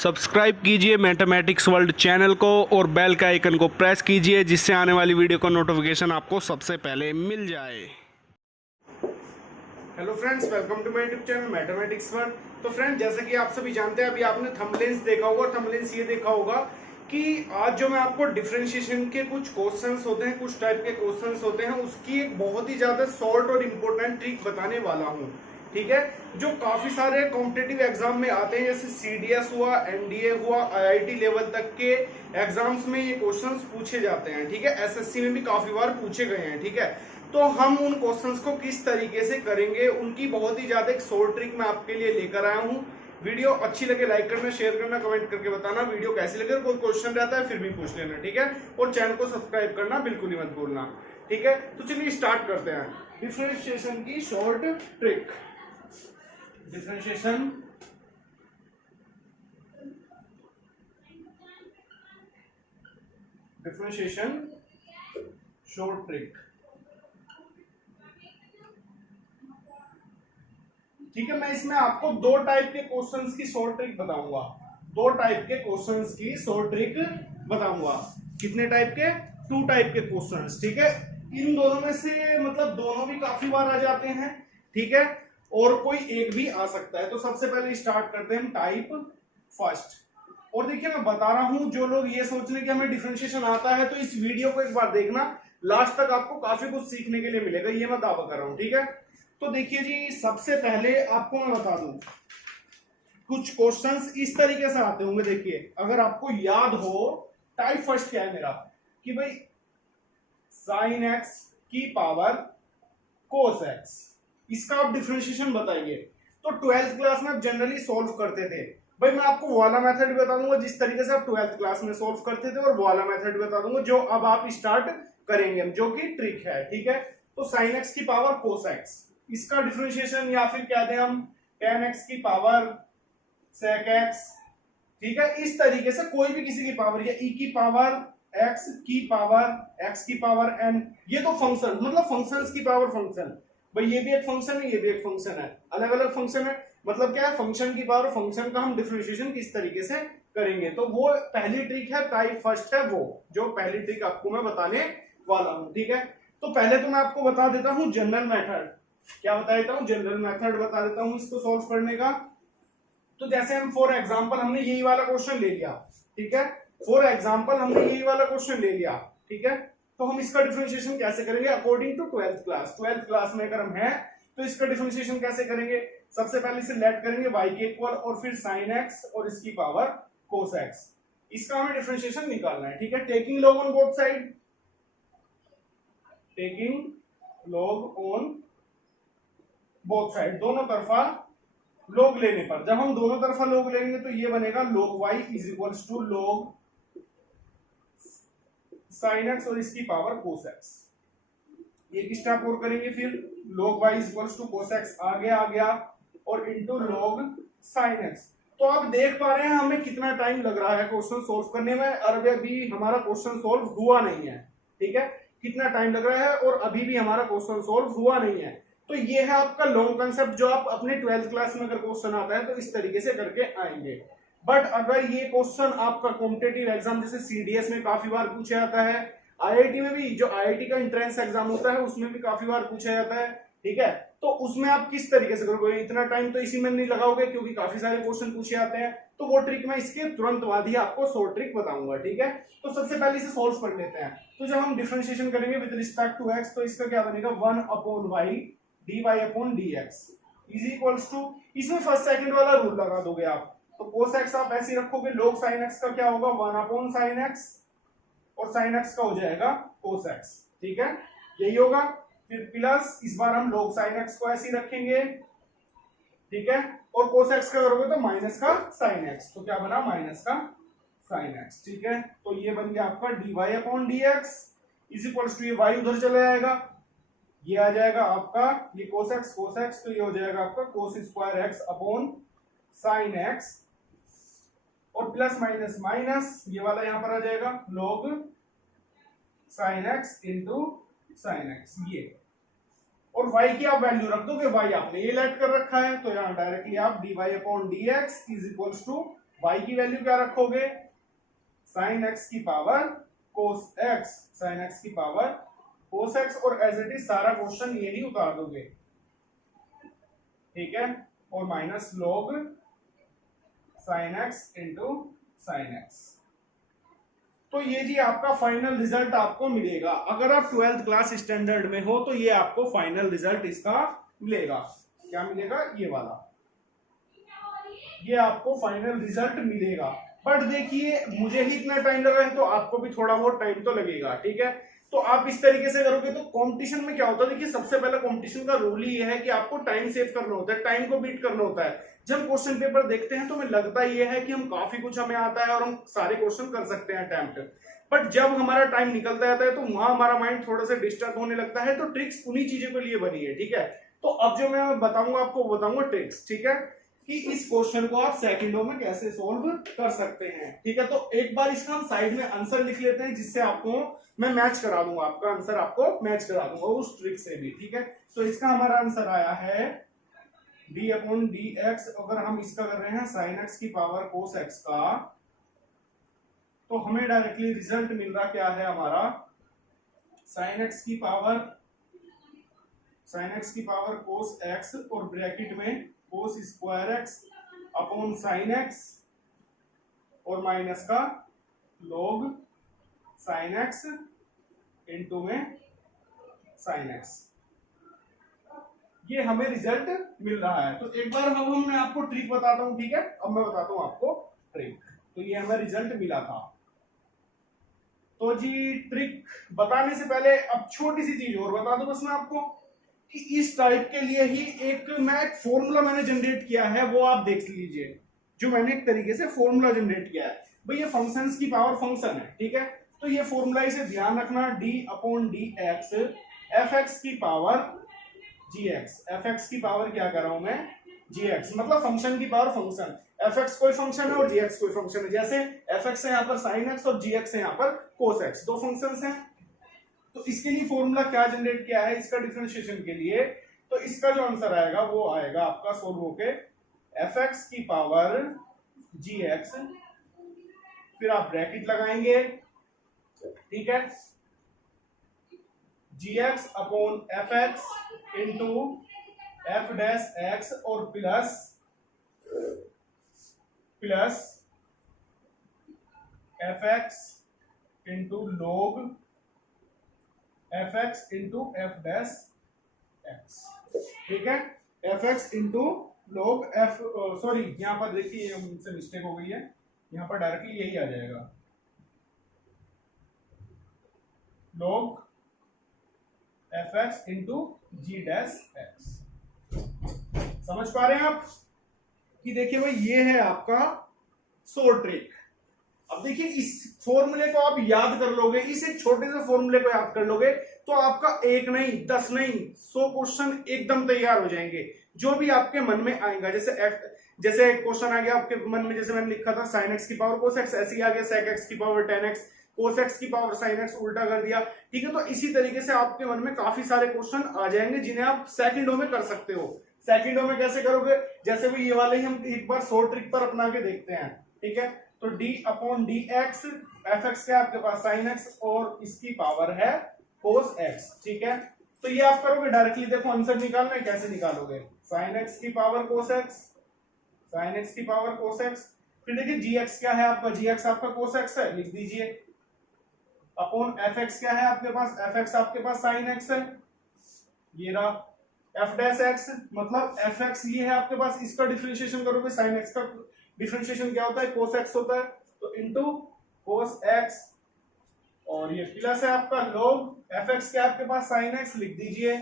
Subscribe कीजिए mathematics world channel को और बेल का आइकन को प्रेस कीजिए जिससे आने वाली वीडियो का नोटिफिकेशन आपको सबसे पहले मिल जाए। Hello friends, welcome to my YouTube channel mathematics world. तो फ्रेंड्स, जैसे कि आप सभी जानते हैं, अभी आपने थंबनेल्स देखा होगा और थंबनेल्स ये देखा होगा कि आज जो मैं आपको डिफरेंशिएशन के कुछ क्वेश्चंस होते हैं, कुछ टाइप के क्वेश्चंस होते हैं, उसकी एक बहुत ही ज्यादा शॉर्ट और इम्पोर्टेंट ट्रिक बताने वाला हूँ। ठीक है, जो काफी सारे कॉम्पिटेटिव एग्जाम में आते हैं, जैसे सीडीएस हुआ, एनडीए हुआ, आईआईटी लेवल तक के एग्जाम्स में ये क्वेश्चंस पूछे जाते हैं। ठीक है, एसएससी में भी काफी बार पूछे गए हैं। ठीक है, तो हम उन क्वेश्चंस को किस तरीके से करेंगे, उनकी बहुत ही ज्यादा एक शॉर्ट ट्रिक मैं आपके लिए लेकर आया हूँ। वीडियो अच्छी लगे लाइक करना, शेयर करना, कमेंट करके बताना वीडियो कैसी लगे। कोई क्वेश्चन रहता है फिर भी पूछ लेना। ठीक है, और चैनल को सब्सक्राइब करना बिल्कुल ही मत भूलना। ठीक है, तो चलिए स्टार्ट करते हैं डिफरेंशिएशन की short trick. Differentiation short trick. ठीक है, मैं इसमें आपको दो टाइप के क्वेश्चंस की शॉर्ट ट्रिक बताऊंगा। दो टाइप के क्वेश्चंस की शॉर्ट ट्रिक बताऊंगा। कितने टाइप के? 2 टाइप के क्वेश्चंस। ठीक है, इन दोनों में से मतलब दोनों भी काफी बार आ जाते हैं। ठीक है, और कोई एक भी आ सकता है। तो सबसे पहले स्टार्ट करते हैं टाइप फर्स्ट। और देखिए, मैं बता रहा हूं, जो लोग ये सोच रहे कि हमें डिफरेंशिएशन आता है, तो इस वीडियो को एक बार देखना, लास्ट तक आपको काफी कुछ सीखने के लिए मिलेगा, ये मैं दावा कर रहा हूं। ठीक है, तो देखिए जी, सबसे पहले आपको मैं बता दूं, कुछ क्वेश्चंस इस तरीके से आते होंगे। देखिए, अगर आपको याद हो, टाइप फर्स्ट क्या है मेरा, कि भाई साइन एक्स की पावर कोस एक्स, इसका आप डिफरेंशिएशन बताइए। तो 12th क्लास में आप जनरली सॉल्व करते थे। भाई मैं आपको वो वाला मेथड भी बता दूंगा जिस तरीके से आप 12th क्लास में सॉल्व करते थे, और वो वाला मेथड भी बता दूंगा जो अब आप स्टार्ट करेंगे, जो कि ट्रिक है। ठीक है, तो साइन एक्स की पावर कोस एक्स, इसका डिफरेंशिएशन, या फिर कह दें हम tan x की पावर sec x। ठीक है, इस तरीके से कोई भी किसी की पावर, या e की पावर x की पावर n, ये तो फंक्शन, मतलब फंक्शंस की पावर फंक्शन। भाई ये भी एक फंक्शन है, ये भी एक फंक्शन है, अलग अलग फंक्शन है। मतलब क्या है, फंक्शन की पावर फंक्शन का हम डिफरेंशिएशन किस तरीके से करेंगे। तो वो पहली ट्रिक है, टाइप फर्स्ट है, वो जो पहली ट्रिक आपको मैं बताने वाला हूं। ठीक है, तो पहले तो मैं आपको बता देता हूं जनरल मेथड। क्या बता देता हूं? जनरल मेथड बता देता हूं इसको सॉल्व करने का। तो जैसे हम फॉर एग्जांपल हमने यही वाला क्वेश्चन ले लिया। ठीक है, फॉर एग्जांपल हमने यही वाला क्वेश्चन ले लिया। ठीक है, तो हम इसका डिफरेंशिएशन कैसे करेंगे according to 12th class. 12th class में अगर हम हैं तो इसका डिफरेंशिएशन कैसे करेंगे? सबसे पहले इसे लेट करेंगे y के इक्वल, और फिर sin x और इसकी पावर cos x, इसका हमें डिफरेंशिएशन निकालना है। ठीक है, taking log on both side, taking log on both side, दोनों तरफा लॉग लेने पर। जब हम दोनों तरफा लॉग लेंगे तो ये बनेगा log y is equals to log sin x और इसकी पावर cos x। एक स्टेप और करेंगे, फिर log y is equals to cos x आ गया, और इनटू log sin x। तो आप देख पा रहे हैं हमें कितना टाइम लग रहा है क्वेश्चन सोल्व करने में, और अभी हमारा क्वेश्चन सोल्व हुआ नहीं है। ठीक है, कितना टाइम लग रहा है, और अभी भी हमारा क्वेश्चन सोल्व हुआ नहीं है। तो ये है आपका लॉन्ग कंसेप्ट, जो आप अपने 12th क्लास में अगर क्वेश्चन आता है तो इस तरीके से करके आएंगे। बट अगर ये क्वेश्चन आपका कॉम्पिटेटिव एग्जाम जैसे सीडीएस में काफी बार पूछा जाता है, आईआईटी में भी, जो आईआईटी का एंट्रेंस एग्जाम होता है उसमें भी काफी बार पूछा जाता है। ठीक है, तो उसमें आप किस तरीके से करोगे? इतना टाइम तो इसी में नहीं लगाओगे, क्योंकि काफी सारे क्वेश्चन पूछे जाते हैं। तो वो ट्रिक मैं इसके तुरंत बाद ही आपको शॉर्ट ट्रिक बताऊंगा। ठीक है, तो सबसे पहले इसे सोल्व कर लेते हैं। तो जब हम डिफरेंशिएशन करेंगे विद रिस्पेक्ट टू एक्स, तो इसका क्या बनेगा? 1/y dy upon dx is equals to, इसमें फर्स्ट सेकंड वाला रूल लगा दोगे आप। तो cos x आप ऐसे रखोगे, log sin x का क्या होगा? 1/sin x, और sin x का हो जाएगा cos x। ठीक है, यही होगा। फिर प्लस, इस बार हम log sin x को ऐसे ही रखेंगे। ठीक है, और cos x का करोगे तो माइनस का sin x, तो क्या बना? माइनस का sin x। ठीक है, तो ये बन गया आपका dy upon dx is equals to, ये y उधर चला जाएगा, ये आ जाएगा आपका ये cos x, तो ये हो जाएगा आपका cos square x upon sin x, और प्लस माइनस माइनस, ये वाला यहां पर आ जाएगा log sin x into sin x, ये, और y की आप वैल्यू रख दोगे, y आपने ये लेट कर रखा है, तो यहां डायरेक्टली आप dy upon dx is equals to y की वैल्यू क्या रखोगे, साइन एक्स की power cos X, sine X की पावर कोस एक्स, और एज इट इज सारा क्वेश्चन ये ही उतार दोगे, ठीक है, और minus log sine X into sine X. तो ये जी आपका फाइनल रिजल्ट आपको मिलेगा। अगर आप 12th क्लास स्टैंडर्ड में हो तो ये आपको फाइनल रिजल्ट इसका मिलेगा। क्या मिलेगा, ये वाला, ये आपको फाइनल रिजल्ट मिलेगा। बट देखिए मुझे ही इतना टाइम लगा है तो आपको भी थोड़ा बहुत टाइम तो लगेगा, ठीक है। तो आप इस तरीके से करोगे तो कंपटीशन में क्या होता है, देखिए सबसे पहला कंपटीशन का रूल ही है कि आपको टाइम सेव करना होता है, टाइम को बीट करना होता है। जब क्वेश्चन पेपर देखते हैं तो हमें लगता ये है कि हम काफी कुछ हमें आता है और हम सारे क्वेश्चन कर सकते हैं अटेम्प्ट, बट जब हमारा टाइम निकलता जाता है तो वहां हमारा माइंड थोड़ा सा डिस्टर्ब होने लगता है। तो ट्रिक्स उन्हीं चीजों के लिए बनी है, ठीक है। तो अब जो मैं बताऊंगा आपको बताऊंगा ट्रिक्स, ठीक है, कि इस क्वेश्चन को आप सेकंडों में कैसे सोल्व कर सकते हैं, ठीक है। तो एक बार इसका हम साइड में आंसर लिख लेते हैं जिससे आपको मैं मैच करा दूंगा, आपका आंसर आपको मैच करा दूंगा उस ट्रिक से भी, ठीक है। तो इसका हमारा आंसर आया है डी अपॉन डी एक्स। अगर हम इसका कर रहे हैं साइन एक्स की पावर कोस एक्स का, तो हमें डायरेक्टली रिजल्ट मिल रहा क्या है हमारा, साइन एक्स की पावर कोस एक्स और ब्रैकेट में cos square x upon sine x और माइनस का लॉग साइन एक्स इंटू में साइन एक्स, ये हमें रिजल्ट मिल रहा है। तो एक बार हम मैं आपको ट्रिक बताता हूं, ठीक है। अब मैं बताता हूं आपको ट्रिक। तो ये हमें रिजल्ट मिला था। तो जी ट्रिक बताने से पहले अब छोटी सी चीज और बता दूं बस मैं आपको, कि इस टाइप के लिए ही एक फॉर्मूला मैंने जनरेट किया है, वो आप देख लीजिए। जो मैंने एक तरीके से फॉर्मूला जनरेट किया है भाई, ये फंक्शंस की पावर फंक्शन है, ठीक है। तो ये फॉर्मूला इसे ध्यान रखना, D upon D x F X की power G x, F X की पावर क्या कर रहा हूं मैं, जी एक्स, मतलब फंक्शन की पावर फंक्शन, एफ एक्स कोई फंक्शन है और जी एक्स कोई फंक्शन है। जैसे एफ एक्स है यहाँ पर साइन एक्स और जी एक्स है यहाँ पर कोस एक्स, दो फंक्शंस हैं। तो इसके लिए फॉर्मूला क्या जनरेट किया है इसका डिफरेंशिएशन के लिए, तो इसका जो आंसर आएगा वो आएगा आपका सोल्व होके एफ एक्स की पावर जी एक्स, फिर आप ब्रैकेट लगाएंगे, ठीक है, G X upon F X into F dash X और plus F X into log F X into F dash X, ठीक है। F X into log F, sorry यहां पर देखिए मुझसे मिस्टेक हो गई है, यहां पर डायरेक्टली यही आ जाएगा, लॉग एफ एक्स इंटू जी डैश एक्स। समझ पा रहे हैं आप कि देखिए भाई ये है आपका शॉर्ट ट्रिक। अब देखिए इस फॉर्मूले को आप याद कर लोगे, इस एक छोटे से फॉर्मूले को याद कर लोगे तो आपका एक नहीं 10 नहीं 100 क्वेश्चन एकदम तैयार हो जाएंगे, जो भी आपके मन में आएगा। जैसे क्वेश्चन आ गया आपके मन में, जैसे मैंने लिखा था साइन एक्स की पावर कोस एक्स, ऐसे ही आ गया सेक एक्स की power ten x, cos x की पावर साइन एक्स, उल्टा कर दिया, ठीक है। तो इसी तरीके से आपके मन में काफी सारे क्वेश्चन आ जाएंगे जिन्हें आप सेकंडों में कर सकते हो। सेकंडों में कैसे करोगे, जैसे भी ये वाले ही हम एक बार शॉर्ट ट्रिक पर अपना के देखते हैं, ठीक है। तो d upon D x, F x क्या आपके पास साइन एक्स और इसकी पावर है कोस एक्स, ठीक है। तो ये आप करोगे डायरेक्टली, देखो आंसर निकालना है, कैसे निकालोगे, साइन एक्स की power cos X, sine X की पावर कोस एक्स, फिर देखिए जी एक्स क्या है आपका, जी एक्स आपका कोस एक्स है, लिख दीजिए, अपॉन एफ एक्स क्या है आपके पास, एफ एक्स आपके पास साइन एक्स है, ये रहा, एफ डैश एक्स मतलब एफ एक्स ये है आपके पास, इसका डिफरेंशिएशन करोगे, साइन एक्स का डिफरेंशिएशन क्या होता है, कोस एक्स होता है, तो इनटू कोस एक्स, और ये प्लस है आपका लॉग एफ एक्स क्या आपके पास साइन एक्स, लिख दीजिए,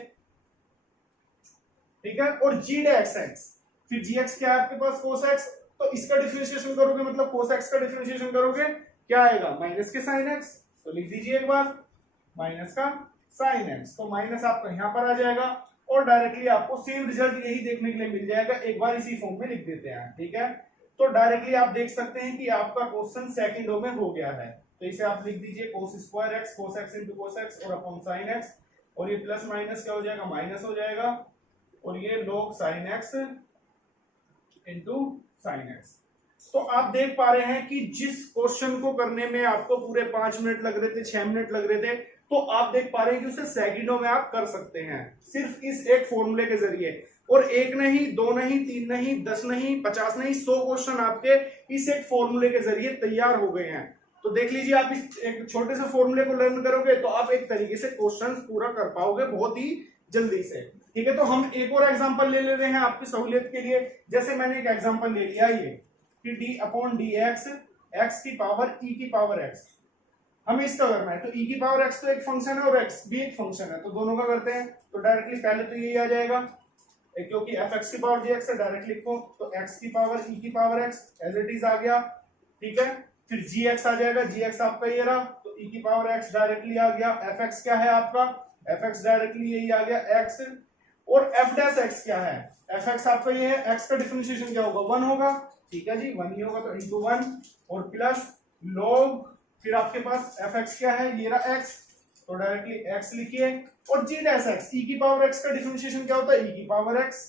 ठीक है, और जी डैश एक्स, फिर जी एक्स क्या है आपके पास कोस एक्स, तो इसका डिफरेंशिएशन करोगे मतलब कोस एक्स का डिफरेंशिएशन करोगे क्या आएगा, माइनस के साइन एक्स, तो लिख दीजिए एक बार माइनस का साइन एक्स, तो माइनस आपका यहां पर आ जाएगा और डायरेक्टली आपको सेम रिजल्ट यही देखने के लिए मिल जाएगा। एक बार इसी फॉर्म में लिख देते हैं, ठीक है। तो डायरेक्टली आप देख सकते हैं कि आपका क्वेश्चन सेकंडों में हो गया है। तो इसे आप लिख दीजिए cos square x, cos x into cos X और अपॉन साइन एक्स, और ये प्लस माइनस क्या हो जाएगा, माइनस हो जाएगा, और ये log sine X into sine X. तो आप देख पा रहे हैं कि जिस क्वेश्चन को करने में आपको पूरे 5 मिनट लग रहे थे, 6 मिनट लग रहे थे, तो आप देख पा रहे हैं कि उसे सेकंडों में आप कर सकते हैं सिर्फ इस एक फॉर्मूले के जरिए। और एक नहीं, दो नहीं, तीन नहीं, 10 नहीं, 50 नहीं, 100 क्वेश्चन आपके इस एक फॉर्मूले के जरिए तैयार हो गए हैं। तो देख लीजिए, आप इस एक छोटे से फॉर्मूले को लर्न करोगे तो आप एक तरीके से क्वेश्चन पूरा कर पाओगे बहुत ही जल्दी से। ठीक है, तो हम एक और एग्जांपल ले रहे हैं आपकी सहूलियत के लिए। जैसे मैंने एक एग्जांपल ले लिया ये कि d/dx x की पावर e की पावर x, हमें इसका करना है। तो e की पावर x तो एक फंक्शन है और x भी एक फंक्शन है, तो दोनों का करते हैं। तो डायरेक्टली पहले तो यही आ जाएगा, क्योंकि fx की पावर gx है, डायरेक्ट लिखो तो x की पावर e की power x as it is आ गया। ठीक है, फिर gx आ जाएगा, gx आपका ये रहा, तो e की पावर x डायरेक्टली आ गया। fx क्या है आपका, fx डायरेक्टली यही आ गया x। और f' क्या है, fx आपका ये है, x का डिफरेंशिएशन क्या होगा, 1 होगा। ठीक है जी, 1 ही होगा, तो इंटू 1 और प्लस log, फिर आपके पास fx क्या है, ये रहा x, तो डायरेक्टली x लिखिए। और g'(x), e की पावर x का डिफरेंशिएशन क्या होता है, e की पावर x,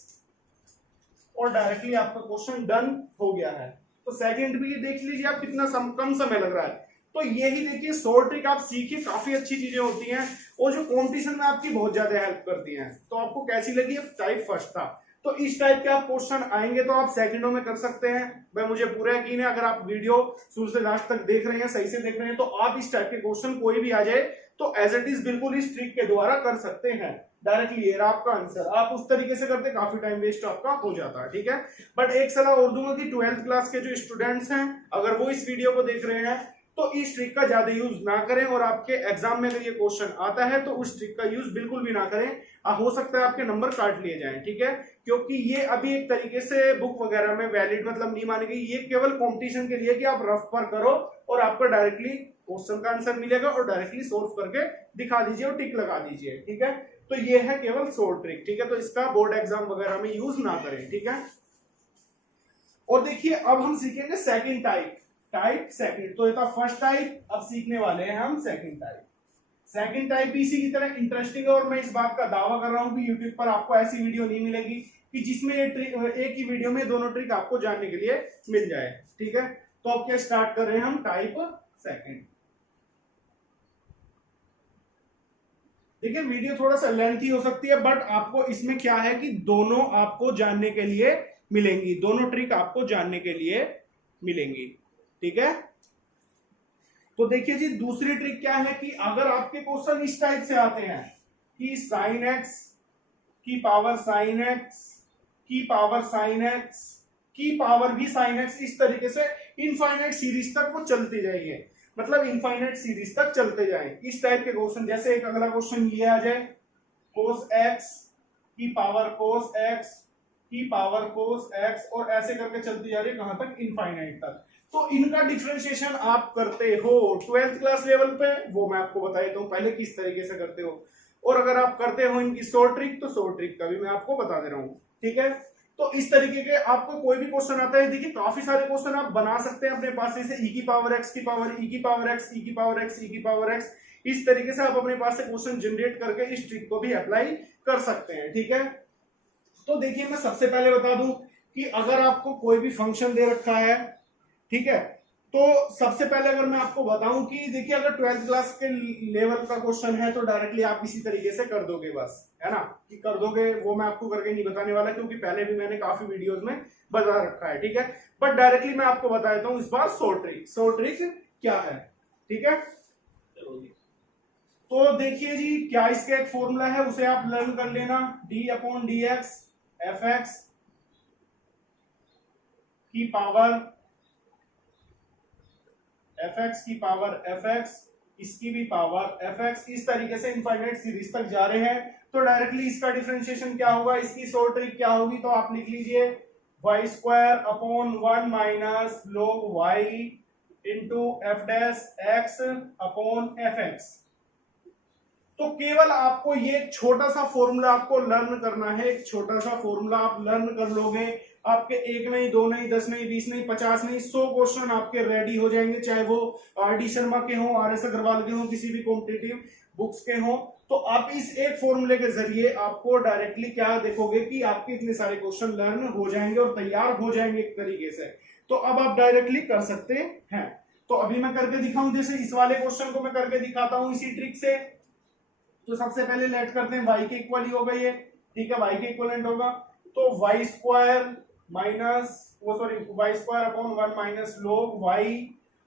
और डायरेक्टली आपका क्वेश्चन डन हो गया है। तो सेकंड भी देख लीजिए आप कितना कम समय लग रहा है। तो यही देखिए शॉर्ट ट्रिक आप सीखिए, काफी अच्छी चीजें होती हैं और जो कंपटीशन में आपकी बहुत ज्यादा हेल्प करती हैं। तो आपको कैसी लगी, टाइप फर्स्ट था, तो इस टाइप के आप क्वेश्चन आएंगे तो आप सेकंडों में कर सकते हैं। भाई मुझे पूरा यकीन है, अगर आप वीडियो शुरू से लास्ट तक देख रहे हैं, सही से देख रहे हैं, तो आप इस टाइप के क्वेश्चन कोई भी आ जाए तो एज इट इज बिल्कुल इस ट्रिक के द्वारा कर सकते हैं। डायरेक्टली ये रहा आपका आंसर। आप उस तरीके से करते काफी टाइम वेस्ट आपका हो जाता है। ठीक है, बट एक सलाह और दूंगा कि 12th क्लास के जो स्टूडेंट्स हैं, अगर वो इस वीडियो को देख रहे हैं तो इस ट्रिक का ज्यादा यूज ना करें, और आपके एग्जाम में अगर ये क्वेश्चन आता है तो उस ट्रिक का यूज बिल्कुल भी ना करें। हो सकता है आपके नंबर काट लिए जाएं। ठीक है, क्योंकि ये अभी एक तरीके से बुक वगैरह में वैलिड मतलब नहीं मानी गई, ये केवल कंपटीशन के लिए कि आप रफ पर करो और आपको डायरेक्टली क्वेश्चन का आंसर मिलेगा और डायरेक्टली सोल्व करके दिखा दीजिए और टिक लगा दीजिए। ठीक है, तो ये है केवल शॉर्ट ट्रिक। ठीक है, तो इसका बोर्ड एग्जाम वगैरह में यूज ना करें। ठीक है, और देखिए अब हम सीखेंगे सेकंड टाइप सेकंड। तो ये था फर्स्ट टाइप, अब सीखने वाले हैं हम सेकंड टाइप। सेकंड टाइप भी इसी की तरह इंटरेस्टिंग है, और मैं इस बात का दावा कर रहा हूं कि यूट्यूब पर आपको ऐसी वीडियो नहीं मिलेगी कि जिसमें ये ट्रिक एक ही वीडियो में दोनों ट्रिक आपको जानने के लिए मिल जाए। ठीक है, तो अब क्या स्टार्ट कर रहे हैं हम टाइप सेकंड। देखिए वीडियो थोड़ा सा लेंथी हो सकती है, बट आपको इसमें क्या है कि दोनों आपको जानने के लिए मिलेंगी, दोनों ट्रिक आपको जानने के लिए मिलेंगी। ठीक है, तो देखिए जी दूसरी ट्रिक क्या है कि अगर आपके क्वेश्चन इस टाइप से आते हैं कि sin x की पावर sin x की पावर sin x की पावर भी sin x, इस तरीके से इनफाइनाइट सीरीज तक वो चलती जाएगी, मतलब इनफाइनाइट सीरीज तक चलते जाएं इस टाइप के क्वेश्चन। जैसे एक अगला क्वेश्चन ये आ जाए cos x की पावर cos x की पावर cos x, और ऐसे करके चलती जा रही है कहां तक, इनफाइनाइट तक। तो इनका डिफरेंशिएशन आप करते हो 12th क्लास लेवल पे, वो मैं आपको बता देता हूं पहले किस तरीके से करते हो। और अगर आप करते हो इनकी शॉर्ट ट्रिक, तो शॉर्ट ट्रिक का भी मैं आपको बता दे रहा हूं। ठीक है, तो इस तरीके के आपको कोई भी क्वेश्चन आता है, देखिए काफी सारे क्वेश्चन आप बना सकते हैं अपने पास, जैसे e की पावर x की पावर e की पावर x e की पावर x e की पावर x, इस तरीके से आप अपने पास से क्वेश्चन जनरेट करके इस ट्रिक को भी अप्लाई कर सकते हैं। ठीक है, तो देखिए मैं सबसे पहले बता दूं कि अगर आपको कोई भी फंक्शन दे रखा है, ठीक है, तो सबसे पहले अगर मैं आपको बताऊं कि देखिए अगर 12th क्लास के लेवल का क्वेश्चन है तो डायरेक्टली आप इसी तरीके से कर दोगे, बस है ना कि कर दोगे, वो मैं आपको करके नहीं बताने वाला क्योंकि पहले भी मैंने काफी वीडियोस में बता रखा है। ठीक है, बट डायरेक्टली मैं आपको बता देता हूं इस बार शॉर्ट ट्रिक क्या है। ठीक है, तो देखिए जी क्या इसका एक फॉर्मूला है, उसे आप लर्न कर लेना, d/dx fx की पावर fx की पावर fx, इसकी भी पावर fx, इस तरीके से इनफाइनाइट सीरीज तक जा रहे हैं। तो डायरेक्टली इसका डिफरेंशिएशन क्या होगा, इसकी शॉर्ट ट्रिक क्या होगी, तो आप लिख लीजिए y² 1 minus log y into f'(x)/fx। तो केवल आपको ये एक छोटा सा फॉर्मूला आपको लर्न करना है, एक छोटा सा फॉर्मूला आप लर्न कर लोगे, आपके एक नहीं, दो नहीं, 10 नहीं, 20 नहीं, 50 नहीं, 100 क्वेश्चन आपके रेडी हो जाएंगे, चाहे वो RD शर्मा के हों, RS अग्रवाल के हों, किसी भी कॉम्पिटिटिव बुक्स के हों। तो आप इस एक फॉर्मूले के जरिए आपको डायरेक्टली क्या देखोगे कि आपके इतने सारे क्वेश्चन लर्न हो जाएंगे और तैयार हो जाएंगे एक तरीके से। तो अब आप डायरेक्टली कर सकते हैं। तो अभी मैं करके दिखाऊं, जैसे इस वाले क्वेश्चन को मैं करके दिखाता हूं इसी ट्रिक से। तो सबसे पहले लेट करते हैं, y के इक्वल ही होगा ये, ठीक है, y के इक्वलेंट होगा, तो y square minus y square upon 1 minus log y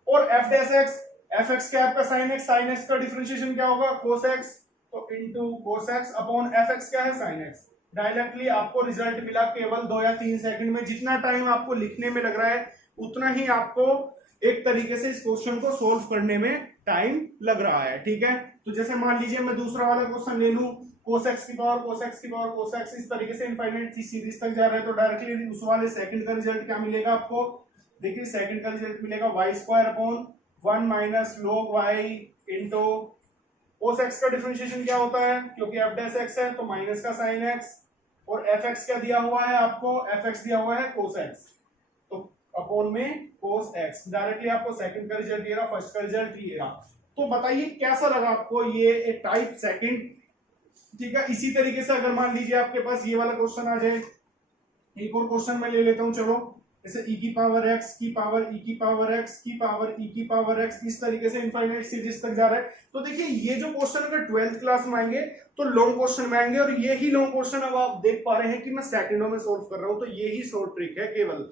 और f डैश x, fx क्या आपका sin x, sin x का डिफरेंशिएशन क्या होगा cos x, तो into cos x upon fx क्या है sin x। डायरेक्टली आपको रिजल्ट मिला केवल 2 या 3 सेकंड में। जितना टाइम आपको लिखने में लग रहा है उतना ही आपको एक तरीके से इस क्वेश्चन को सोल्व करने में टाइम लग रहा है, ठीक है। तो जैसे मान लीजिए मैं दूसरा वाला क्वेश्चन ले लूं, cos x की पावर cos x की पावर cos x, इस तरीके से इनफाइनाइट सीरीज तक जा रहा है, तो डायरेक्टली उस वाले सेकंड का रिजल्ट क्या मिलेगा आपको, देखिए सेकंड का रिजल्ट मिलेगा y square upon 1 minus log y into cos x का डिफरेंशिएशन क्या होता है, क्योंकि f डैश x है तो माइनस का sin x, और fx क्या दिया हुआ है आपको, fx दिया हुआ है cos x, तो अपॉन में cos x। डायरेक्टली आपको सेकंड का रिजल्ट ये रहा, फर्स्ट का रिजल्ट ये रहा। तो बताइए कैसा लगा आपको ये एक टाइप सेकंड, ठीक है। इसी तरीके से अगर मान लीजिए आपके पास ये वाला क्वेश्चन आ जाए, एक और क्वेश्चन मैं ले लेता हूं, चलो, जैसे e की पावर x की पावर e की पावर x की पावर e की पावर x, इस तरीके से इनफाइनाइट सीरीज तक जा रहा है। तो देखिए ये जो क्वेश्चन अगर 12th क्लास में आएंगे तो लॉन्ग क्वेश्चन में आएंगे, और ये ही लॉन्ग क्वेश्चन अब आप देख पा रहे हैं कि मैं सेकंडों में सोल्व कर रहा हूं, तो ये ही शॉर्ट ट्रिक है केवल,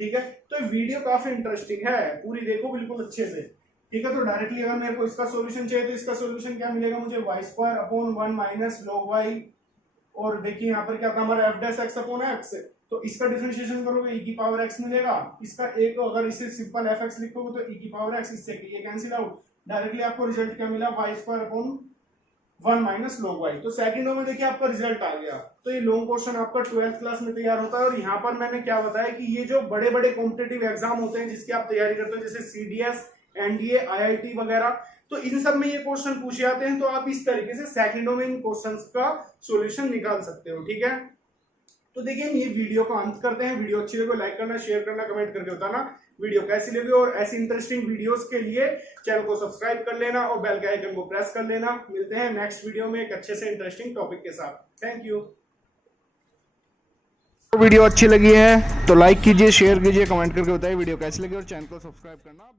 ठीक है। तो वीडियो काफी इंटरेस्टिंग है, पूरी देखो बिल्कुल अच्छे से, ठीक है। तो डायरेक्टली अगर मेरे को इसका सॉल्यूशन चाहिए तो इसका सॉल्यूशन क्या मिलेगा मुझे, y square upon 1 minus log y, और देखिए यहाँ पर क्या था हमारा f dash x upon x, तो इसका डिफरेंशिएशन करोगे e की पावर x मिलेगा, इसका एक अगर इसे सिंपल fx लिखोगे तो e की पावर x, इससे ये कैंसिल आउट, डायरेक्टली आपको रिजल्ट क्या मिला, y square upon 1 minus log y। तो सेकंडों में देखिए आपका रिजल्ट आ गया। तो ये लॉन्ग क्वेश्चन आपका 12th क्लास में तैयार होता है। और यहाँ पर मैंने क्या बताया कि ये जो बड़े बड़े कॉम्पिटेटिव एग्जाम होते हैं जिसकी आप तैयारी करते हो, जैसे CDS, NDA, IIT वगैरह, तो इन सब में ये क्वेश्चन पूछे जाते हैं, तो आप इस तरीके से सेकंडों में इन क्वेश्चंस का सॉल्यूशन निकाल सकते हो, ठीक है। तो देखिए ये वीडियो को अंत करते हैं। वीडियो अच्छी लगे लाइक करना, शेयर करना, कमेंट करके बताना वीडियो कैसी लगी, और ऐसी इंटरेस्टिंग वीडियोस के लिए चैनल को सब्सक्राइब कर लेना और बेल के आइकन को प्रेस कर लेना। मिलते हैं नेक्स्ट वीडियो में एक अच्छे से इंटरेस्टिंग टॉपिक के साथ। Thank you. वीडियो अच्छी लगी है तो लाइक कीजिए, शेयर कीजिए, कमेंट करके बताइए वीडियो कैसी लगी, और चैनल को सब्सक्राइब करना।